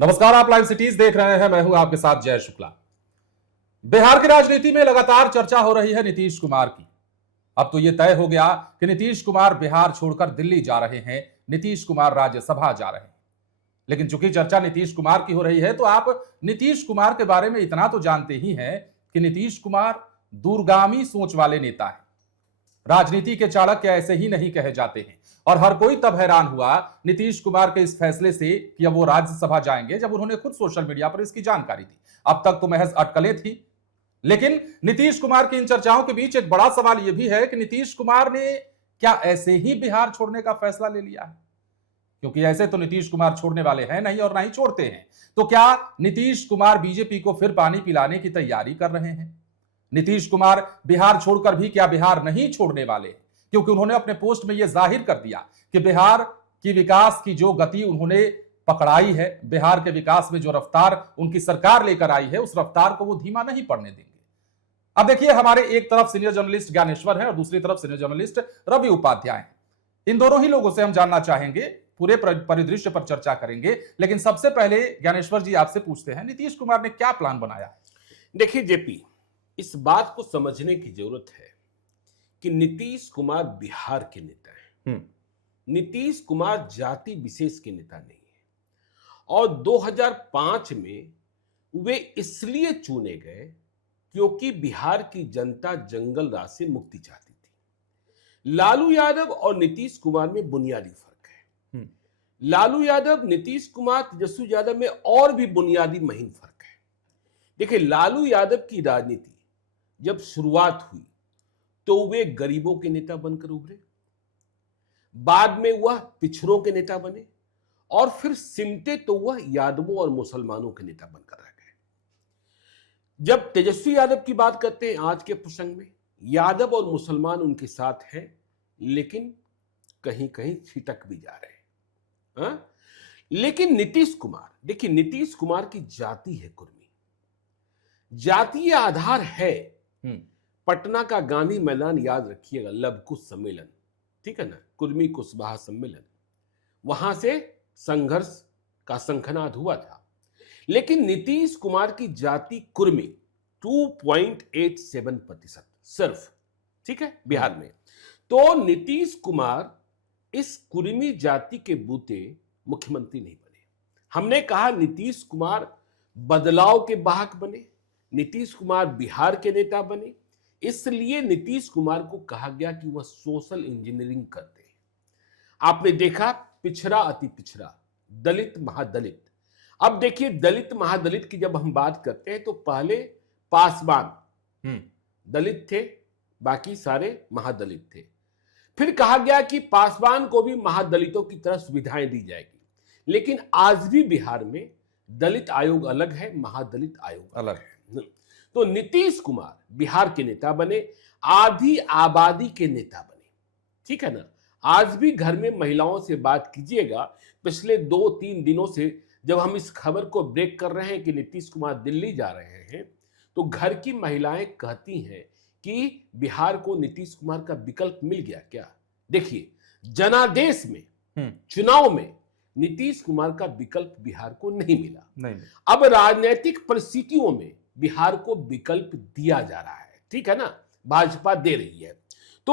नमस्कार, आप live cities देख रहे हैं। मैं हूं आपके साथ जय शुक्ला। बिहार की राजनीति में लगातार चर्चा हो रही है नीतीश कुमार की। अब तो यह तय हो गया कि नीतीश कुमार बिहार छोड़कर दिल्ली जा रहे हैं, नीतीश कुमार राज्यसभा जा रहे हैं। लेकिन चूंकि चर्चा नीतीश कुमार की हो रही है, तो आप नीतीश कुमार के बारे में इतना तो जानते ही हैं कि नीतीश कुमार दूरगामी सोच वाले नेता है। राजनीति के चाणक्य ऐसे ही नहीं कहे जाते हैं। और हर कोई तब हैरान हुआ नीतीश कुमार के इस फैसले से कि अब वो राज्यसभा जाएंगे, जब उन्होंने खुद सोशल मीडिया पर इसकी जानकारी दी। अब तक तो महज अटकलें थी, लेकिन नीतीश कुमार की इन चर्चाओं के बीच एक बड़ा सवाल यह भी है कि नीतीश कुमार ने क्या ऐसे ही बिहार छोड़ने का फैसला ले लिया है? क्योंकि ऐसे तो नीतीश कुमार छोड़ने वाले हैं नहीं और ना ही छोड़ते हैं। तो क्या नीतीश कुमार बीजेपी को फिर पानी पिलाने की तैयारी कर रहे हैं? नीतीश कुमार बिहार छोड़कर भी क्या बिहार नहीं छोड़ने वाले? क्योंकि उन्होंने अपने पोस्ट में यह जाहिर कर दिया कि बिहार की विकास की जो गति उन्होंने पकड़ाई है, बिहार के विकास में जो रफ्तार उनकी सरकार लेकर आई है, उस रफ्तार को वो धीमा नहीं पड़ने देंगे। अब देखिए, हमारे एक तरफ सीनियर जर्नलिस्ट ज्ञानेश्वर है और दूसरी तरफ सीनियर जर्नलिस्ट रवि उपाध्याय है। इन दोनों ही लोगों से हम जानना चाहेंगे, पूरे परिदृश्य पर चर्चा करेंगे। लेकिन सबसे पहले ज्ञानेश्वर जी आपसे पूछते हैं, नीतीश कुमार ने क्या प्लान बनाया है? देखिए जेपी, इस बात को समझने की जरूरत है कि नीतीश कुमार बिहार के नेता हैं। नीतीश कुमार जाति विशेष के नेता नहीं है। और 2005 में वे इसलिए चुने गए क्योंकि बिहार की जनता जंगल राज से मुक्ति चाहती थी। लालू यादव और नीतीश कुमार में बुनियादी फर्क है। लालू यादव, नीतीश कुमार, तेजस्वी यादव में और भी बुनियादी महीन फर्क है। देखिए, लालू यादव की राजनीति जब शुरुआत हुई तो वे गरीबों के नेता बनकर उभरे, बाद में वह पिछड़ों के नेता बने और फिर सिमटे तो वह यादवों और मुसलमानों के नेता बनकर रह गए। जब तेजस्वी यादव की बात करते हैं आज के प्रसंग में, यादव और मुसलमान उनके साथ हैं, लेकिन कहीं कहीं छिटक भी जा रहे हैं। लेकिन नीतीश कुमार, देखिए नीतीश कुमार की जाति है कुर्मी, जातीय आधार है। पटना का गांधी मैदान याद रखिएगा, लवकुश सम्मेलन, ठीक है ना, कुर्मी कुशवाहा सम्मेलन, वहां से संघर्ष का शंखनाद हुआ था। लेकिन नीतीश कुमार की जाति कुर्मी 2.87% सिर्फ, ठीक है, बिहार में। तो नीतीश कुमार इस कुर्मी जाति के बूते मुख्यमंत्री नहीं बने। हमने कहा नीतीश कुमार बदलाव के वाहक बने, नीतीश कुमार बिहार के नेता बने। इसलिए नीतीश कुमार को कहा गया कि वह सोशल इंजीनियरिंग करते हैं। आपने देखा, पिछड़ा अति पिछड़ा, दलित महादलित। अब देखिए, दलित महादलित की जब हम बात करते हैं तो पहले पासवान दलित थे, बाकी सारे महादलित थे। फिर कहा गया कि पासवान को भी महादलितों की तरह सुविधाएं दी जाएगी। लेकिन आज भी बिहार में दलित आयोग अलग है, महादलित आयोग अलग है। तो नीतीश कुमार बिहार के नेता बने, आधी आबादी के नेता बने, ठीक है ना। आज भी घर में महिलाओं से बात कीजिएगा, पिछले 2-3 दिनों से जब हम इस खबर को ब्रेक कर रहे हैं कि नीतीश कुमार दिल्ली जा रहे हैं, तो घर की महिलाएं कहती हैं कि बिहार को नीतीश कुमार का विकल्प मिल गया क्या। देखिए, जनादेश में, चुनाव में नीतीश कुमार का विकल्प बिहार को नहीं मिला। अब राजनीतिक परिस्थितियों में बिहार को विकल्प दिया जा रहा है, ठीक है ना, भाजपा दे रही है। तो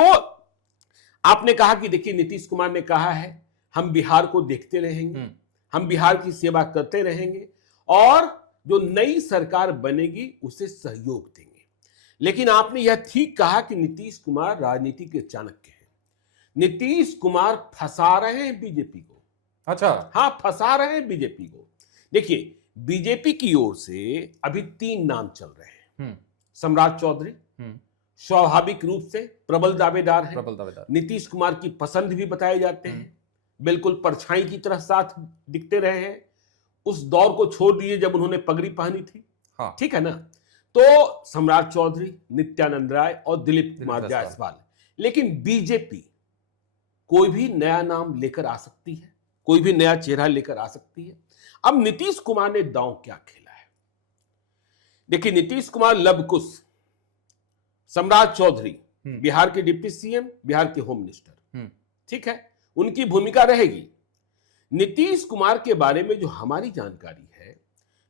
आपने कहा कि देखिए, नीतीश कुमार ने कहा है हम बिहार को देखते रहेंगे, हम बिहार की सेवा करते रहेंगे और जो नई सरकार बनेगी उसे सहयोग देंगे। लेकिन आपने यह ठीक कहा कि नीतीश कुमार राजनीति के चाणक्य हैं। नीतीश कुमार फंसा रहे हैं बीजेपी को। अच्छा, हाँ, फंसा रहे हैं बीजेपी को। देखिए, बीजेपी की ओर से अभी 3 नाम चल रहे हैं। सम्राट चौधरी स्वाभाविक रूप से प्रबल दावेदार है, नीतीश कुमार की पसंद भी बताए जाते हैं, बिल्कुल परछाई की तरह साथ दिखते रहे हैं। उस दौर को छोड़ दिए जब उन्होंने पगड़ी पहनी थी, हाँ, ठीक है ना। तो सम्राट चौधरी, नित्यानंद राय और दिलीप कुमार जायसवाल। लेकिन बीजेपी कोई भी नया नाम लेकर आ सकती है, कोई भी नया चेहरा लेकर आ सकती है। अब नीतीश कुमार ने दांव क्या खेला है? देखिए, नीतीश कुमार लवकुश, सम्राट चौधरी बिहार के डिप्टी सीएम, बिहार के होम मिनिस्टर, ठीक है, उनकी भूमिका रहेगी। नीतीश कुमार के बारे में जो हमारी जानकारी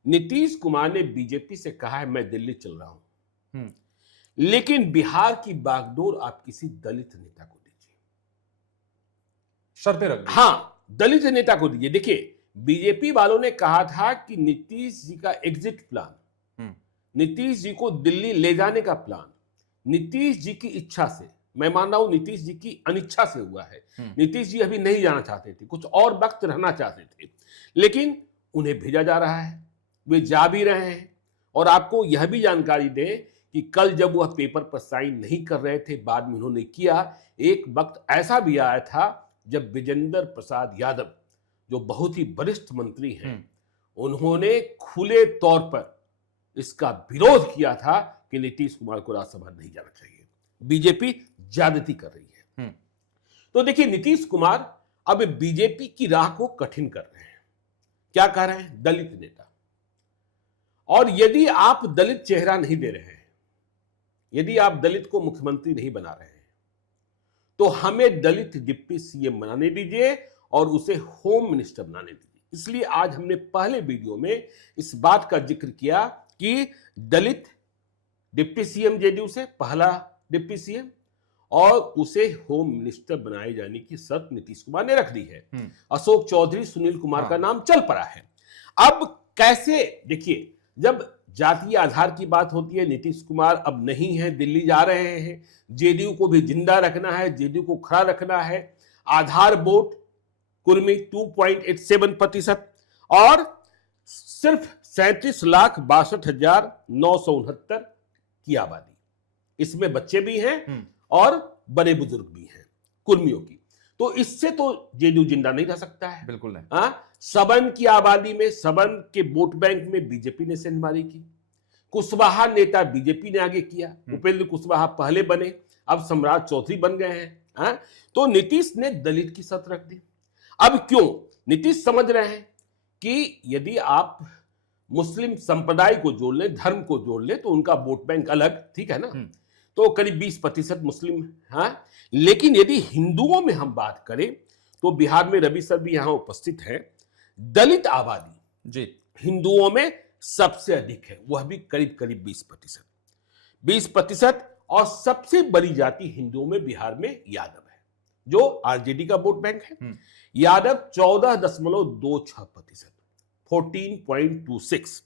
नीतीश कुमार ने बीजेपी से कहा है मैं दिल्ली चल रहा हूं, हम्म, लेकिन बिहार की बागडोर आप किसी दलित नेता को दीजिए। शर्तें रख दी। हाँ, दलित नेता को दीजिए। देखिए, बीजेपी वालों ने कहा था कि नीतीश जी का एग्जिट प्लान, हम्म, नीतीश जी को दिल्ली ले जाने का प्लान नीतीश जी की इच्छा से, मैं मान रहा हूं नीतीश जी की अनिच्छा से हुआ है। नीतीश जी अभी नहीं जाना चाहते थे, कुछ और वक्त रहना चाहते थे, लेकिन उन्हें भेजा जा रहा है, वे जा भी रहे हैं। और आपको यह भी जानकारी दें कि कल जब वह पेपर पर साइन नहीं कर रहे थे, बाद में उन्होंने किया। एक वक्त ऐसा भी आया था जब विजेंद्र प्रसाद यादव, जो बहुत ही वरिष्ठ मंत्री हैं, उन्होंने खुले तौर पर इसका विरोध किया था कि नीतीश कुमार को राज्यसभा नहीं जाना चाहिए, बीजेपी ज्यादती कर रही है। तो देखिए, नीतीश कुमार अब बीजेपी की राह को कठिन कर रहे हैं। क्या कह रहे हैं? दलित नेता। और यदि आप दलित चेहरा नहीं दे रहे हैं, यदि आप दलित को मुख्यमंत्री नहीं बना रहे हैं, तो हमें दलित डिप्टी सीएम बनाने दीजिए और उसे होम मिनिस्टर बनाने दीजिए। इसलिए आज हमने पहले वीडियो में इस बात का जिक्र किया कि दलित डिप्टी सीएम जेडीयू से, पहला डिप्टी सीएम, और उसे होम मिनिस्टर बनाए जाने की शर्त नीतीश कुमार ने रख दी है। अशोक चौधरी, सुनील कुमार का नाम चल पड़ा है। अब कैसे, देखिए, जब जातीय आधार की बात होती है, नीतीश कुमार अब नहीं है, दिल्ली जा रहे हैं, जेडीयू को भी जिंदा रखना है, जेडीयू को खड़ा रखना है। आधार वोट कुर्मी 2.87% और सिर्फ 37,62,969 की आबादी, इसमें बच्चे भी हैं और बड़े बुजुर्ग भी हैं कुर्मियों की। तो इससे तो जेडीयू जिंदा नहीं रह सकता है, बिल्कुल नहीं। सबन की आबादी में, सबन के वोट बैंक में बीजेपी ने सेंधमारी की। कुशवाहा नेता बीजेपी ने आगे किया, उपेंद्र कुशवाहा पहले बने, अब सम्राट चौधरी बन गए हैं। तो नीतीश ने दलित की शर्त रख दी। अब क्यों? नीतीश समझ रहे हैं कि यदि आप मुस्लिम संप्रदाय को जोड़ लें, धर्म को जोड़ लें, तो उनका वोट बैंक अलग, ठीक है ना, तो करीब 20% मुस्लिम। लेकिन यदि हिंदुओं में हम बात करें तो बिहार में रवि सर भी यहां उपस्थित हैं, दलित आबादी जी हिंदुओं में सबसे अधिक है, वह भी करीब करीब 20%। और सबसे बड़ी जाति हिंदुओं में बिहार में यादव है, जो आरजेडी का वोट बैंक है। यादव 14.26%, 14.26,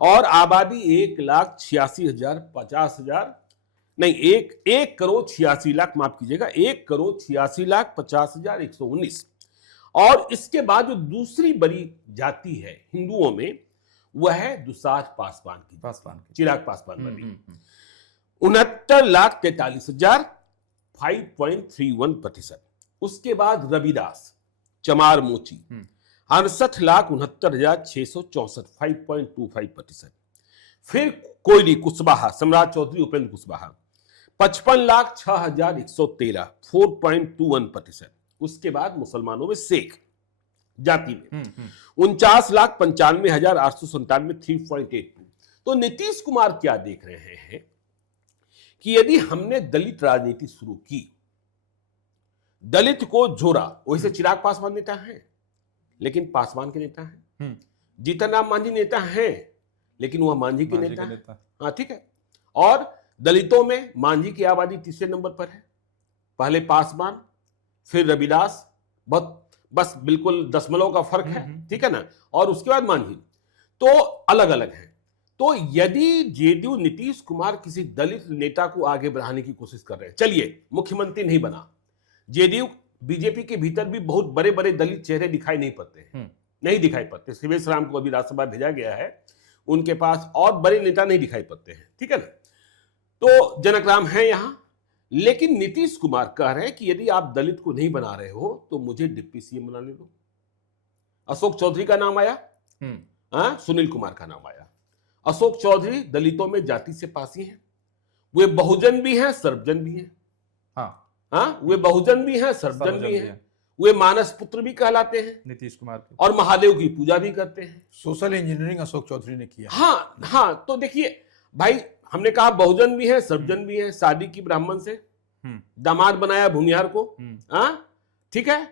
और आबादी 1,86,050,000 नहीं, 1,86,00,000, माफ कीजिएगा, 1,86,50,119। और इसके बाद जो दूसरी बड़ी जाति है हिंदुओं में, वह है दुसाध पासवान की, चिराग पासवान वाली, 69,43,000, 5.31%। उसके बाद रविदास, चमार मोची, 68,69,664, 5.25%। फिर कोयली, कुशवाहा, सम्राट चौधरी, उपेंद्र कुशवाहा, 55,06,113, 4.21%। उसके बाद मुसलमानों में शेख जाति में 49,95,897, 3.82। तो नीतीश कुमार क्या देख रहे हैं कि यदि हमने दलित राजनीति शुरू की, दलित को जोड़ा, वैसे चिराग पासवान नेता हैं लेकिन पासवान के नेता हैं, जीतन राम मांझी नेता हैं लेकिन वह मांझी के नेता हैं। हाँ, ठीक है। और दलितों में मांझी की आबादी तीसरे नंबर पर है, पहले पासवान, फिर रविदास, बस बिल्कुल दशमलव का फर्क है, ठीक है ना, और उसके बाद मांझी, तो अलग अलग है। तो यदि जेडीयू नीतीश कुमार किसी दलित नेता को आगे बढ़ाने की कोशिश कर रहे हैं, चलिए मुख्यमंत्री नहीं बना, जेडीयू बीजेपी के भीतर भी बहुत बड़े बड़े दलित चेहरे दिखाई नहीं पड़ते हैं, नहीं दिखाई पड़ते। शिवेश राम को अभी राज्यसभा भेजा गया है, उनके पास और बड़े नेता नहीं दिखाई पड़ते हैं, ठीक है ना, तो जनक राम है यहां। लेकिन नीतीश कुमार कह रहे हैं कि यदि आप दलित को नहीं बना रहे हो तो मुझे डिप्टी सीएम बनाने दो। अशोक चौधरी का नाम आया, सुनील कुमार का नाम आया। अशोक चौधरी दलितों में जाति से पासी हैं, वे बहुजन भी हैं, सर्वजन भी हैं। वे बहुजन भी हैं, सर्वजन भी हैं, वे मानस पुत्र भी कहलाते हैं नीतीश कुमार के, और महादेव की पूजा भी करते हैं। सोशल इंजीनियरिंग अशोक चौधरी ने किया। हाँ, तो देखिए भाई, हमने कहा बहुजन भी है, सर्वजन भी है, शादी की ब्राह्मण से, दामाद बनाया भूमिहार को, ठीक है।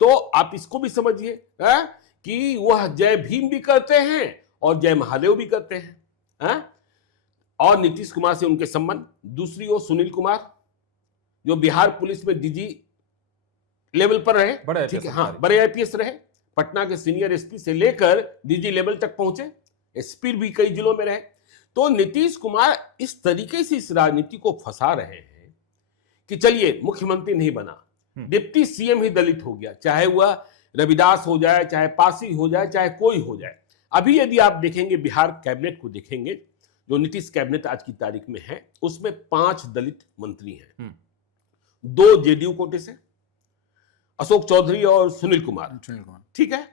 तो आप इसको भी समझिए कि वह जय भीम भी करते हैं और जय महादेव भी करते हैं, हाँ? और नीतीश कुमार से उनके संबंध। दूसरी ओर सुनील कुमार जो बिहार पुलिस में डीजी लेवल पर रहे, बड़े ठीक है, IPS हाँ, बड़े आईपीएस रहे, पटना के सीनियर एसपी से लेकर डीजी लेवल तक पहुंचे, एसपी भी कई जिलों में रहे। तो नीतीश कुमार इस तरीके से इस राजनीति को फंसा रहे हैं कि चलिए मुख्यमंत्री नहीं बना, डिप्टी सीएम ही दलित हो गया, चाहे वह रविदास हो जाए, चाहे पासी हो जाए, चाहे कोई हो जाए। अभी यदि आप देखेंगे बिहार कैबिनेट को देखेंगे, जो नीतीश कैबिनेट आज की तारीख में है, उसमें 5 दलित मंत्री हैं, 2 जेडीयू कोटे से, अशोक चौधरी और सुनील कुमार, ठीक है,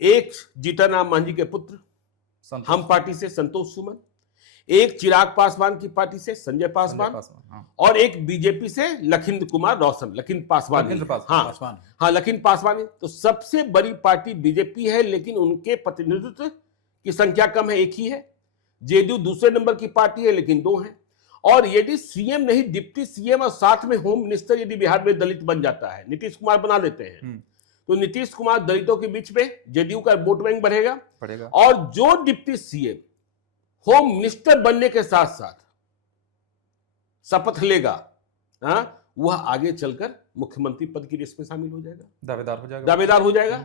एक जीतनराम मांझी के पुत्र हम पार्टी से संतोष सुमन, एक चिराग पासवान की पार्टी से संजय पासवान, हाँ। और एक बीजेपी से लखिंद्र कुमार रोशन, लखिंद्र पासवान, हाँ लखिंद्र पासवान। तो सबसे बड़ी पार्टी बीजेपी है, लेकिन उनके प्रतिनिधित्व की संख्या कम है, एक ही है। जेडीयू दूसरे नंबर की पार्टी है, लेकिन 2 हैं। और यदि सीएम नहीं, डिप्टी सीएम और साथ में होम मिनिस्टर यदि बिहार में दलित बन जाता है, नीतीश कुमार बना देते हैं, तो नीतीश कुमार दलितों के बीच में जेडीयू का वोट बैंक बढ़ेगा। और जो डिप्टी सीएम होम मिनिस्टर बनने के साथ साथ शपथ लेगा, वह आगे चलकर मुख्यमंत्री पद की रेस में शामिल हो जाएगा, दावेदार हो जाएगा,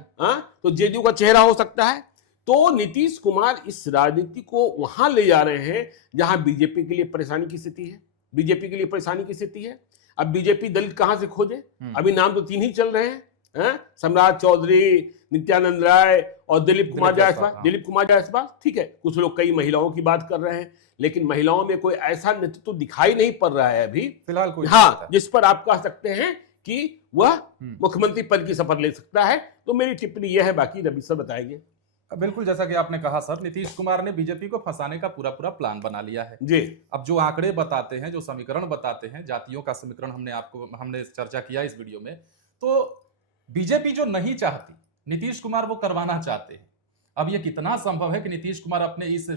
तो जेडीयू का चेहरा हो सकता है। तो नीतीश कुमार इस राजनीति को वहां ले जा रहे हैं जहां बीजेपी के लिए परेशानी की स्थिति है, बीजेपी के लिए परेशानी की स्थिति है। अब बीजेपी दलित कहां से खोजे? अभी नाम तो 3 ही चल रहे हैं, सम्राट चौधरी, नित्यानंद राय और दिलीप कुमार जायसवाल। दिलीप कुमार जायसवाल, ठीक है, कुछ लोग कई महिलाओं की बात कर रहे हैं, लेकिन महिलाओं में कोई ऐसा नेतृत्व दिखाई नहीं पड़ रहा है अभी फिलहाल कोई, हाँ, जिस पर आप कह सकते हैं कि वह मुख्यमंत्री पद की शपथ ले सकता है। तो मेरी टिप्पणी यह है, बाकी रवि सर बताएंगे। बिल्कुल, जैसा कि आपने कहा सर, नीतीश कुमार ने बीजेपी को फंसाने का पूरा प्लान बना लिया है जी। अब जो आंकड़े बताते हैं, जो समीकरण बताते हैं, जातियों का समीकरण हमने चर्चा किया इस वीडियो में, तो बीजेपी जो नहीं चाहती नीतीश कुमार वो करवाना चाहते हैं। अब ये कितना संभव है कि नीतीश कुमार अपने इन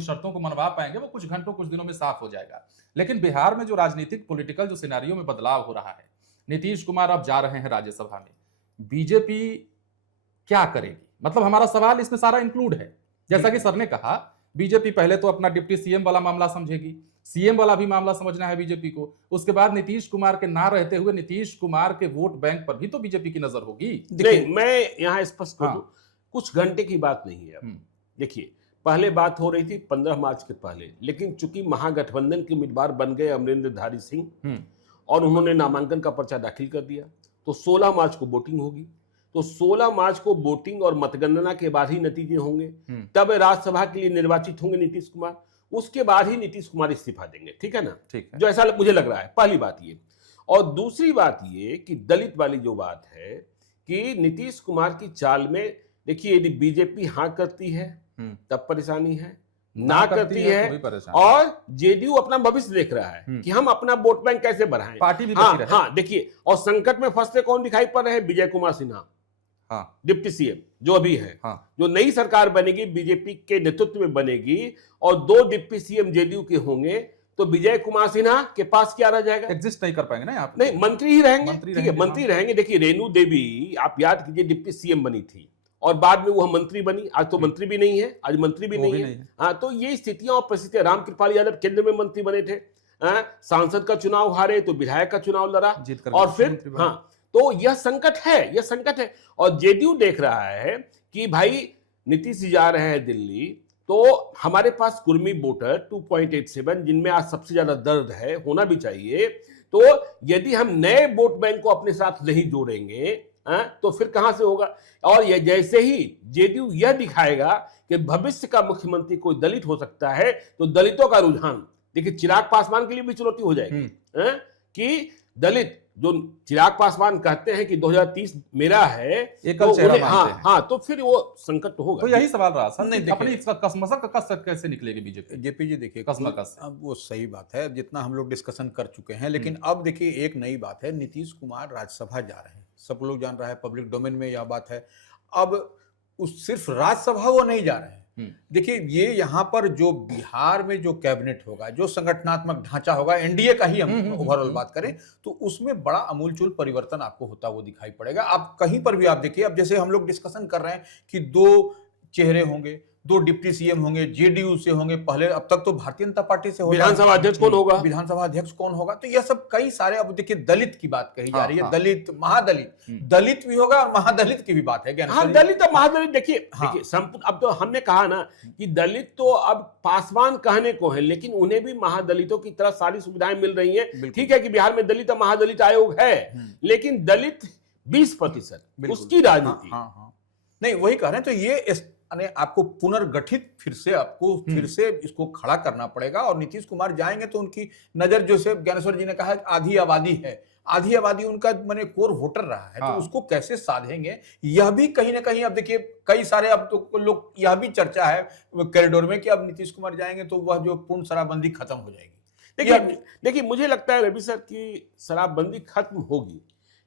शर्तों को मनवा पाएंगे, वो कुछ घंटों कुछ दिनों में साफ हो जाएगा। लेकिन बिहार में जो राजनीतिक पॉलिटिकल जो सिनेरियो में बदलाव हो रहा है, नीतीश कुमार अब जा रहे हैं राज्यसभा में, बीजेपी क्या करेगी? मतलब हमारा सवाल इसमें सारा इंक्लूड है। जैसा कि सर ने कहा, बीजेपी पहले तो अपना डिप्टी सीएम वाला मामला समझेगी, सीएम वाला भी मामला समझना है बीजेपी को। उसके बाद नीतीश कुमार के ना रहते हुए नीतीश कुमार के वोट बैंक पर भी तो बीजेपी की नजर होगी। नहीं, मैं यहां स्पष्ट कर दूं, कुछ घंटे की बात नहीं है। देखिए, पहले बात हो रही थी 15 मार्च के पहले, लेकिन चूंकि महागठबंधन के उम्मीदवार बन गए अमरिंदरधारी सिंह और उन्होंने नामांकन का पर्चा दाखिल कर दिया, तो 16 मार्च को वोटिंग होगी। तो 16 मार्च को वोटिंग और मतगणना के बाद ही नतीजे होंगे, तब राज्यसभा के लिए निर्वाचित होंगे नीतीश कुमार। उसके बाद ही नीतीश कुमार इस्तीफा देंगे, ठीक है ना? ठीक है, जो ऐसा मुझे लग रहा है, पहली बात ये। और दूसरी बात ये कि दलित वाली जो बात है कि नीतीश कुमार की चाल में, देखिए, यदि बीजेपी हाँ करती है तब परेशानी है, ना करती है और जेडीयू अपना भविष्य देख रहा है कि हम अपना वोट बैंक कैसे बढ़ाएं, पार्टी भी बची रहे। हाँ, देखिए, और संकट में फंसते कौन दिखाई पड़ रहे हैं? विजय कुमार सिन्हा, डिप्टी सीएम जो अभी है, जो नई सरकार बनेगी बीजेपी के नेतृत्व में बनेगी और 2 डिप्टी सीएम जेडीयू के होंगे, तो विजय कुमार सिन्हा के पास क्या रह जाएगा? एग्जिस्ट नहीं कर पाएंगे ना, यहाँ नहीं, मंत्री ही रहेंगे, ठीक है, मंत्री रहेंगे। देखिए, रेणु देवी, आप याद कीजिए, डिप्टी सीएम बनी थी और बाद में वह मंत्री बनी, आज तो मंत्री भी नहीं है, आज मंत्री भी नहीं है। हाँ, तो ये स्थितियां और परिस्थितियां। रामकृपाल यादव केंद्र में मंत्री बने थे, सांसद का चुनाव हारे तो विधायक का चुनाव लड़ा और फिर, हाँ, तो यह संकट है, यह संकट है। और जेडीयू देख रहा है कि भाई नीतीश जी जा रहे हैं दिल्ली, तो हमारे पास कुर्मी वोटर 2.87, जिनमें आज सबसे ज्यादा दर्द है, होना भी चाहिए। तो यदि हम नए वोट बैंक को अपने साथ नहीं जोड़ेंगे, तो फिर कहां से होगा? और ये जैसे ही जेडीयू यह दिखाएगा कि भविष्य का मुख्यमंत्री कोई दलित हो सकता है, तो दलितों का रुझान, देखिए, चिराग पासवान के लिए भी चुनौती हो जाएगी कि दलित, जो चिराग पासवान कहते हैं कि 2030 मेरा है, एकल चेहरा मानते हैं। हाँ, तो फिर वो संकट तो होगा। तो यही सवाल रहा सर, नहीं, अपनी कसमसक कैसे निकलेगी बीजेपी? जेपी जी, देखिए, कसमकस, अब वो सही बात है, जितना हम लोग डिस्कशन कर चुके हैं, लेकिन अब देखिए एक नई बात है, नीतीश कुमार राज्यसभा जा रहे हैं, सब लोग जान रहा है, पब्लिक डोमेन में यह बात है। अब उस सिर्फ राज्यसभा वो नहीं जा रहे हैं। देखिए, ये यहाँ पर जो बिहार में जो कैबिनेट होगा, जो संगठनात्मक ढांचा होगा, एनडीए का ही हम ओवरऑल बात करें, तो उसमें बड़ा अमूलचूल परिवर्तन आपको होता हुआ दिखाई पड़ेगा। आप कहीं पर भी आप देखिए, अब जैसे हम लोग डिस्कशन कर रहे हैं कि 2 चेहरे होंगे, 2 डिप्टी सीएम होंगे, जेडीयू से होंगे पहले, अब तक तो भारतीय जनता पार्टी से होगा। विधानसभा अध्यक्ष कौन होगा? विधानसभा अध्यक्ष कौन होगा? तो यह सब कई सारे, अब देखिए दलित की बात कही जा रही है, हाँ। दलित, महादलित, दलित भी होगा और महादलित की भी बात है। हाँ, दलित और महादलित, देखिए हाँ। देखिए संपूर्ण, अब तो हमने कहा ना कि दलित तो अब पासवान कहने को है, लेकिन उन्हें भी महादलितों की तरह सारी सुविधाएं मिल रही हैं। ठीक है कि बिहार में दलित और महादलित आयोग है, लेकिन दलित 20% उसकी राजनीति। हाँ, हाँ। नहीं, वही कह रहे हैं, तो ये आपको पुनर्गठित फिर से इसको खड़ा करना पड़ेगा। और नीतीश कुमार जाएंगे तो उनकी नजर, जो से ज्ञानेश्वर जी ने कहा, आधी आबादी है, आधी आबादी उनका माने कोर वोटर रहा है। हाँ। तो उसको कैसे साधेंगे, यह भी कहीं ना कहीं, अब देखिए कई सारे, अब तो लोग, यह भी चर्चा है कॉरिडोर में कि अब नीतीश कुमार जाएंगे तो वह जो पूर्ण शराबबंदी खत्म हो जाएगी। देखिए मुझे लगता है रवि सर की शराबबंदी खत्म होगी,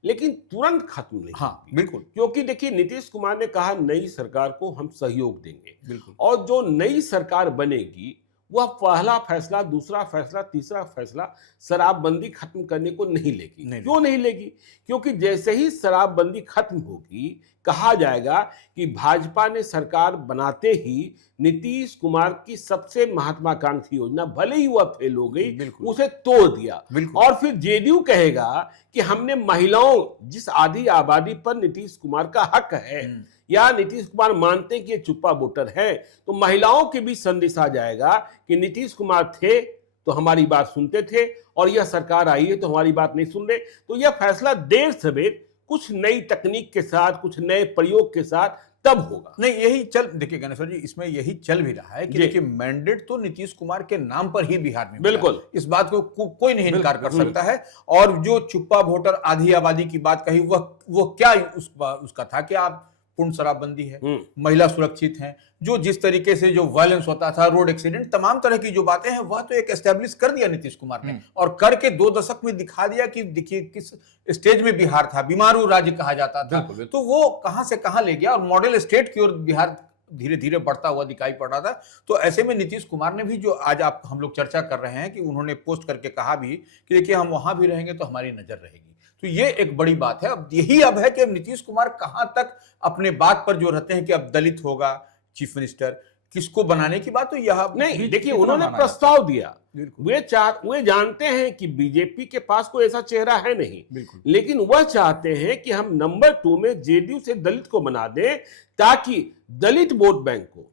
लेकिन तुरंत खत्म नहीं। हाँ, बिल्कुल। क्योंकि देखिए नीतीश कुमार ने कहा नई सरकार को हम सहयोग देंगे, बिल्कुल। और जो नई सरकार बनेगी वह पहला फैसला, दूसरा फैसला, तीसरा फैसला शराबबंदी खत्म करने को नहीं लेगी। क्यों नहीं लेगी? क्योंकि जैसे ही शराबबंदी खत्म होगी, कहा जाएगा कि भाजपा ने सरकार बनाते ही नीतीश कुमार की सबसे महत्वाकांक्षी योजना, भले ही वह फेल हो गई, उसे तोड़ दिया। और फिर जेडीयू कहेगा कि हमने महिलाओं, जिस आधी आबादी पर नीतीश कुमार का हक है, या नीतीश कुमार मानते हैं कि ये चुप्पा वोटर है, तो महिलाओं के बीच संदेश आ जाएगा कि नीतीश कुमार थे तो हमारी बात सुनते थे, और यह सरकार आई है तो हमारी बात नहीं सुन रहे। तो यह फैसला देर सवेर कुछ नई तकनीक के साथ, कुछ नए प्रयोग के साथ तब होगा। नहीं, यही चल, देखिए ज्ञानेश्वर जी, इसमें यही चल भी रहा है कि देखिए मैंडेट तो नीतीश कुमार के नाम पर ही बिहार में, बिल्कुल, इस बात को कोई नहीं इनकार कर सकता है। और जो चुप्पा वोटर, आधी आबादी की बात कही, वह क्या उसका था कि आप पूर्ण शराबबंदी है, महिला सुरक्षित हैं, जो जिस तरीके से जो वायलेंस होता था, रोड एक्सीडेंट, तमाम तरह की जो बातें हैं, वह तो एक एस्टेब्लिश कर दिया नीतीश कुमार ने, और करके 2 दशक में दिखा दिया कि देखिए किस स्टेज में बिहार था, बीमारू राज्य कहा जाता था। तो वो कहां से कहां ले गया, और मॉडल स्टेट की ओर बिहार धीरे धीरे बढ़ता हुआ दिखाई पड़ रहा था। तो ऐसे में नीतीश कुमार ने भी, जो आज हम लोग चर्चा कर रहे हैं, कि उन्होंने पोस्ट करके कहा भी कि देखिए हम वहां भी रहेंगे तो हमारी नजर रहेगी। तो ये एक बड़ी बात है। अब यही है कि अब नीतीश कुमार कहां तक अपने बात पर जो रहते हैं कि अब दलित होगा चीफ मिनिस्टर, किसको बनाने की बात, तो यह नहीं। देखिए उन्होंने प्रस्ताव दिया, वे जानते हैं कि बीजेपी के पास कोई ऐसा चेहरा है नहीं, लेकिन वह चाहते हैं कि हम नंबर 2 में जेडीयू से दलित को बना दें, ताकि दलित वोट बैंक को,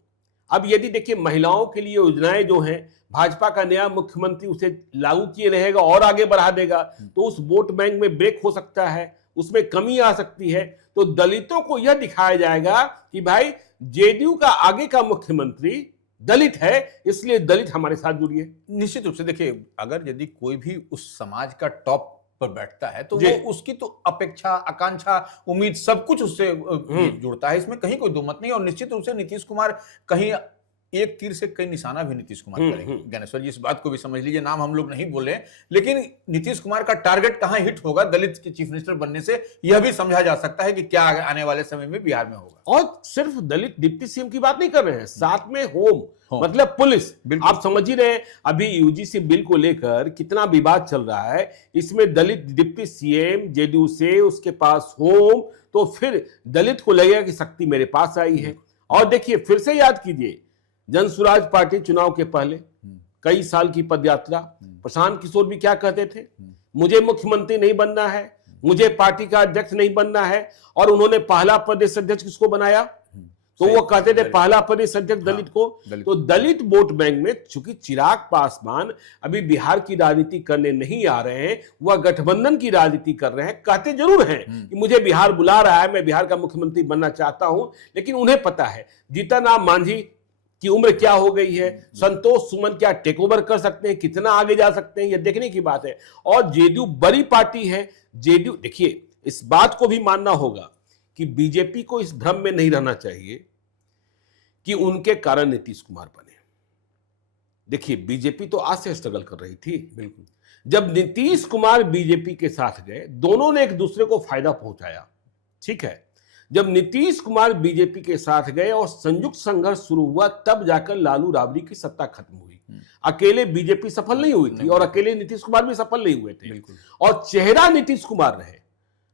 अब यदि देखिए महिलाओं के लिए योजनाएं जो हैं, भाजपा का नया मुख्यमंत्री उसे लागू किए रहेगा और आगे बढ़ा देगा, तो उस वोट बैंक में ब्रेक हो सकता है, उसमें कमी आ सकती है। तो दलितों को यह दिखाया जाएगा कि भाई जेडीयू का आगे का मुख्यमंत्री दलित है, इसलिए दलित हमारे साथ जुड़िए। निश्चित रूप से देखिए, अगर यदि कोई भी उस समाज का टॉप पर बैठता है तो वो उसकी तो अपेक्षा, आकांक्षा, उम्मीद सब कुछ उससे जुड़ता है, इसमें कहीं कोई दो मत नहीं। और निश्चित रूप से नीतीश कुमार कहीं एक तीर से कई निशाना भी नीतीश कुमार करेंगे। ज्ञानेश्वर जी इस बात को भी समझ लीजिए, नाम हम लोग नहीं बोले, लेकिन नीतीश कुमार का टारगेट कहां हिट होगा दलित के चीफ मिनिस्टर बनने से, यह भी समझा जा सकता है कि क्या आने वाले समय में बिहार में होगा। और सिर्फ दलित डिप्टी सीएम की बात नहीं कर रहे हैं, साथ में होम मतलब पुलिस, आप समझ ही रहे हैं अभी यूजीसी बिल को लेकर कितना विवाद चल रहा है। इसमें दलित डिप्टी सीएम जेडीयू से, उसके पास होम, तो फिर दलित को लगेगा कि शक्ति मेरे पास आई है। और देखिए फिर से याद कीजिए, जनसुराज पार्टी चुनाव के पहले कई साल की पदयात्रा, प्रशांत किशोर भी क्या कहते थे, मुझे मुख्यमंत्री नहीं बनना है, मुझे पार्टी का अध्यक्ष नहीं बनना है। और उन्होंने पहला प्रदेश अध्यक्ष किसको बनाया, तो वो कहते थे पहला प्रदेश अध्यक्ष दलित को। तो दलित वोट बैंक में चूंकि चिराग पासवान अभी बिहार की राजनीति करने नहीं आ रहे हैं, वह गठबंधन की राजनीति कर रहे हैं, कहते जरूर हैं कि मुझे बिहार बुला रहा है, मैं बिहार का मुख्यमंत्री बनना चाहता हूं, लेकिन उन्हें पता है जीतन राम मांझी की उम्र क्या हो गई है, संतोष सुमन क्या टेक ओवर कर सकते हैं, कितना आगे जा सकते हैं, यह देखने की बात है। और जेडीयू बड़ी पार्टी है, जेडीयू, देखिए इस बात को भी मानना होगा कि बीजेपी को इस भ्रम में नहीं रहना चाहिए कि उनके कारण नीतीश कुमार बने। देखिए बीजेपी तो आज से स्ट्रगल कर रही थी, बिल्कुल। जब नीतीश कुमार बीजेपी के साथ गए, दोनों ने एक दूसरे को फायदा पहुंचाया, ठीक है। जब नीतीश कुमार बीजेपी के साथ गए और संयुक्त संघर्ष शुरू हुआ, तब जाकर लालू राबड़ी की सत्ता खत्म हुई। अकेले बीजेपी सफल नहीं हुई थी और अकेले नीतीश कुमार भी सफल नहीं हुए थे। और चेहरा नीतीश कुमार रहे,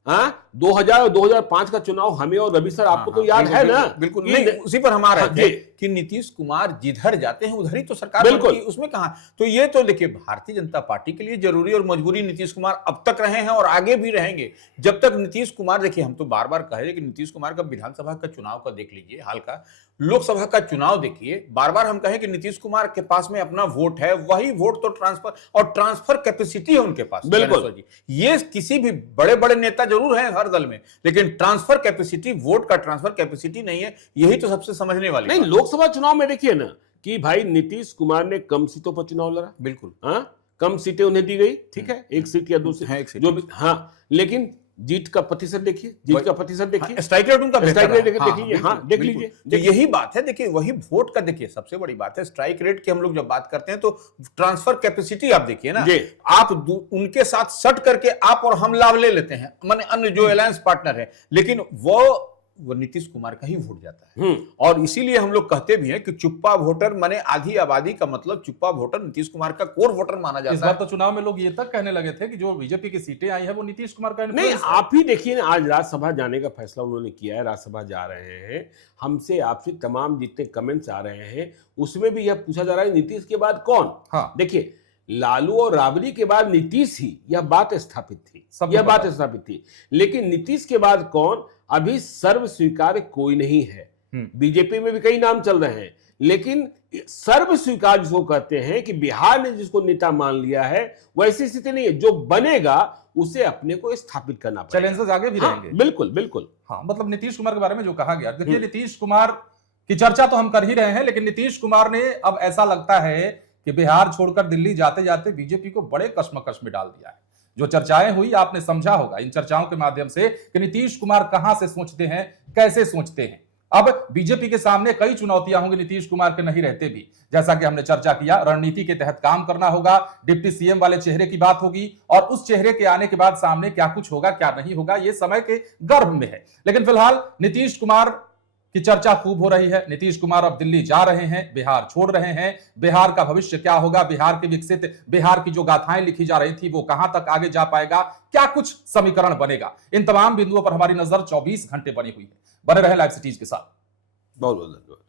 हाँ, 2000 और 2005 का चुनाव हमें और रवि सर आपको तो याद है ना। बिल्कुल कि नहीं, उसी पर हम आ रहे हाँ, थे जी। कि नीतीश कुमार जिधर जाते हैं उधर ही तो सरकार बिल्कुल। बनती है, उसमें कहां। तो ये तो देखिए भारतीय जनता पार्टी के लिए जरूरी और मजबूरी नीतीश कुमार अब तक रहे हैं और आगे भी रहेंगे। जब तक नीतीश कुमार, देखिए हम तो बार बार कहे कि नीतीश कुमार का विधानसभा का चुनाव का देख लीजिए, हाल का लोकसभा का चुनाव देखिए, बार बार हम कहें कि नीतीश कुमार के पास में अपना वोट है, वही वोट तो ट्रांसफर और ट्रांसफर कैपेसिटी है उनके पास। बिल्कुल। ज्ञानेश्वर जी, ये किसी भी बड़े बड़े नेता जरूर हैं हर दल में, लेकिन ट्रांसफर कैपेसिटी, वोट का ट्रांसफर कैपेसिटी नहीं है। यही तो सबसे समझने वाली नहीं, बात है। लोकसभा चुनाव में देखिए ना कि भाई नीतीश कुमार ने कम सीटों पर चुनाव लड़ा, बिल्कुल हाँ, कम सीटें उन्हें दी गई, ठीक है, एक सीट या दो सीट, हाँ, एक सीट। जो भी, हाँ, लेकिन जीत का प्रतिशत देखिए, जीत का प्रतिशत देखिए, स्ट्राइक रेट उनका स्ट्राइक बेहतर रेट है। देख लीजिए, हाँ, बिल्कुल, देख बिल्कुल। लीजिए। तो यही बात है, देखिए वही वोट का, देखिए सबसे बड़ी बात है स्ट्राइक रेट की। हम लोग जब बात करते हैं तो ट्रांसफर कैपेसिटी आप देखिए ना, जी। आप उनके साथ सट करके आप और हम लाभ ले लेते हैं, माने अन्य जो अलायंस पार्टनर है, लेकिन वो नीतीश कुमार का ही वोट जाता है। और इसीलिए हम लोग कहते भी हैं कि चुप्पा वोटर, माने आधी आबादी का मतलब चुप्पा वोटर नीतीश कुमार का कोर वोटर माना इस जाता बार है। तो चुनाव में लोग ये तक कहने लगे थे कि जो बीजेपी की सीटें आई है वो नीतीश कुमार का नहीं, influence है। आप ही देखिए ना, आज राज्यसभा जाने का फैसला उन्होंने किया है, राज्यसभा जा रहे हैं। हमसे आपसे तमाम जितने कमेंट्स आ रहे हैं उसमें भी यह पूछा जा रहा है नीतीश के बाद कौन। हाँ। देखिए, लालू और राबड़ी के बाद नीतीश ही, यह बात स्थापित थी, सबको यह पता बात स्थापित थी। लेकिन नीतीश के बाद कौन, अभी सर्व स्वीकार्य कोई नहीं है। बीजेपी में भी कई नाम चल रहे हैं, लेकिन सर्व स्वीकार जिसको कहते हैं कि बिहार ने जिसको नेता मान लिया है, वैसी स्थिति नहीं है। जो बनेगा उसे अपने को स्थापित करना पड़ेगा। चैलेंजेस आगे भी हाँ, रहेंगे। बिल्कुल बिल्कुल। हाँ, मतलब नीतीश कुमार के बारे में जो कहा गया, देखिए नीतीश कुमार की चर्चा तो हम कर ही रहे हैं, लेकिन नीतीश कुमार ने अब ऐसा लगता है कि बिहार छोड़कर दिल्ली जाते जाते बीजेपी को बड़े कश्मकश में डाल दिया है। जो चर्चाएं हुई आपने समझा होगा इन चर्चाओं के माध्यम से कि नीतीश कुमार कहां से सोचते हैं, कैसे सोचते हैं। अब बीजेपी के सामने कई चुनौतियां होंगी नीतीश कुमार के नहीं रहते भी, जैसा कि हमने चर्चा किया, रणनीति के तहत काम करना होगा, डिप्टी सीएम वाले चेहरे की बात होगी, और उस चेहरे के आने के बाद सामने क्या कुछ होगा क्या नहीं होगा ये समय के गर्भ में है। लेकिन फिलहाल नीतीश कुमार की चर्चा खूब हो रही है। नीतीश कुमार अब दिल्ली जा रहे हैं, बिहार छोड़ रहे हैं। बिहार का भविष्य क्या होगा, बिहार की विकसित बिहार की जो गाथाएं लिखी जा रही थी वो कहां तक आगे जा पाएगा, क्या कुछ समीकरण बनेगा, इन तमाम बिंदुओं पर हमारी नजर 24 घंटे बनी हुई है। बने रहे लाइव सिटीज के साथ। बहुत बहुत धन्यवाद।